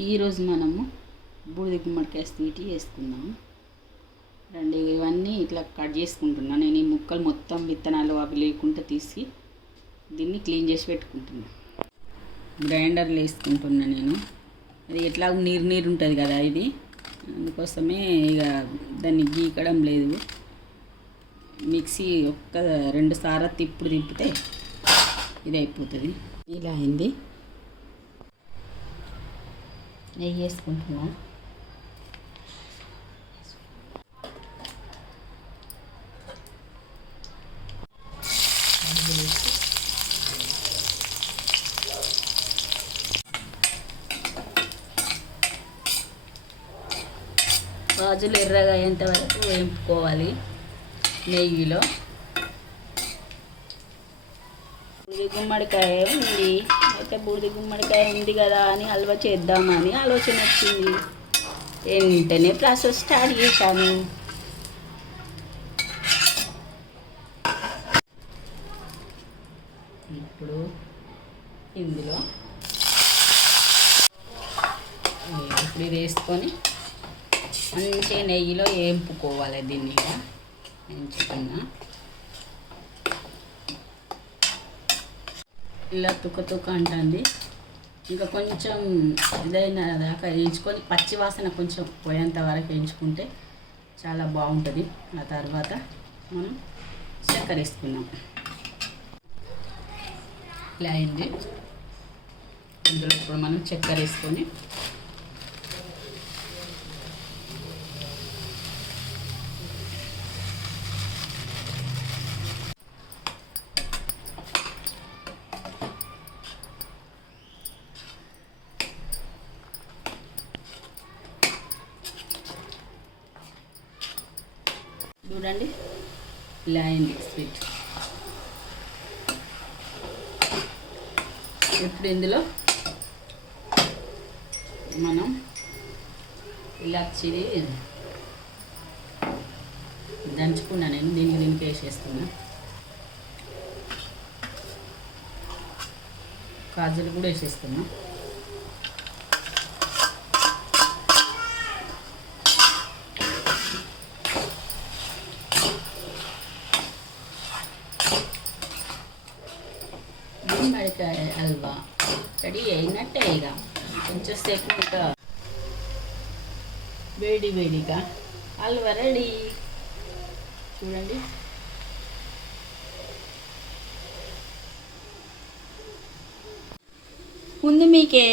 ఈరోజు మనము బూడిద గుమ్మడికాయ స్వీటీ వేసుకుందాం రండి ఇవన్నీ ఇట్లా కట్ చేసుకుంటున్నాను నేను ఈ ముక్కలు మొత్తం విత్తనాలు అవి లేకుండా తీసి దీన్ని క్లీన్ చేసి పెట్టుకుంటున్నాను గ్రైండర్లో వేసుకుంటున్నా నేను. అది ఎట్లా నీరు నీరు ఉంటుంది కదా ఇది. అందుకోసమే ఇక దాన్ని గీకడం లేదు. మిక్సీ ఒక్క రెండు సార్లు తిప్పుడు తిప్పితే ఇది అయిపోతుంది ఇలా అయింది. నెయ్యి వేసుకుంటున్నా. గాజులు ఎర్రగా అయ్యేంత వరకు వేయించుకోవాలి నెయ్యిలో. గుమ్మడికాయ ఉంది. అయితే బూడిద గుమ్మడికాయ ఉంది కదా అని హల్వా చేద్దామని ఆలోచన వచ్చింది. వెంటనే ప్రాసెస్ స్టార్ట్ చేశాను. ఇప్పుడు ఇందులో ఇప్పుడు ఇది వేసుకొని మంచిగా నెయ్యిలో వేంపుకోవాలి దీన్ని ఇక. ఇలా తుక్క తుక్క అంటుంది. ఇంకా కొంచెం ఇదైన దాకా వేయించుకొని పచ్చి వాసన కొంచెం పోయేంత వరకు వేయించుకుంటే చాలా బాగుంటుంది. ఆ తర్వాత మనం చక్కెర వేసుకుందాం. ఇలా అయింది. ఇందులో ఇప్పుడు మనం చక్కెర వేసుకొని చూడండి. ఇలా అయింది స్వీట్ ఇప్పుడు ఇందులో మనం ఇలాచిది దంచుకున్నా నేను దీనికి దీనికి వేసేస్తున్నా కాజులు కూడా వేసేస్తున్నా గుమ్మడికాయ హల్వా రెడీ అయినట్టే ఇక. కొంచెం సేపు ఇంకా వేడి వేడిగా. హల్వా రెడీ. చూడండి. ముందు మీకే.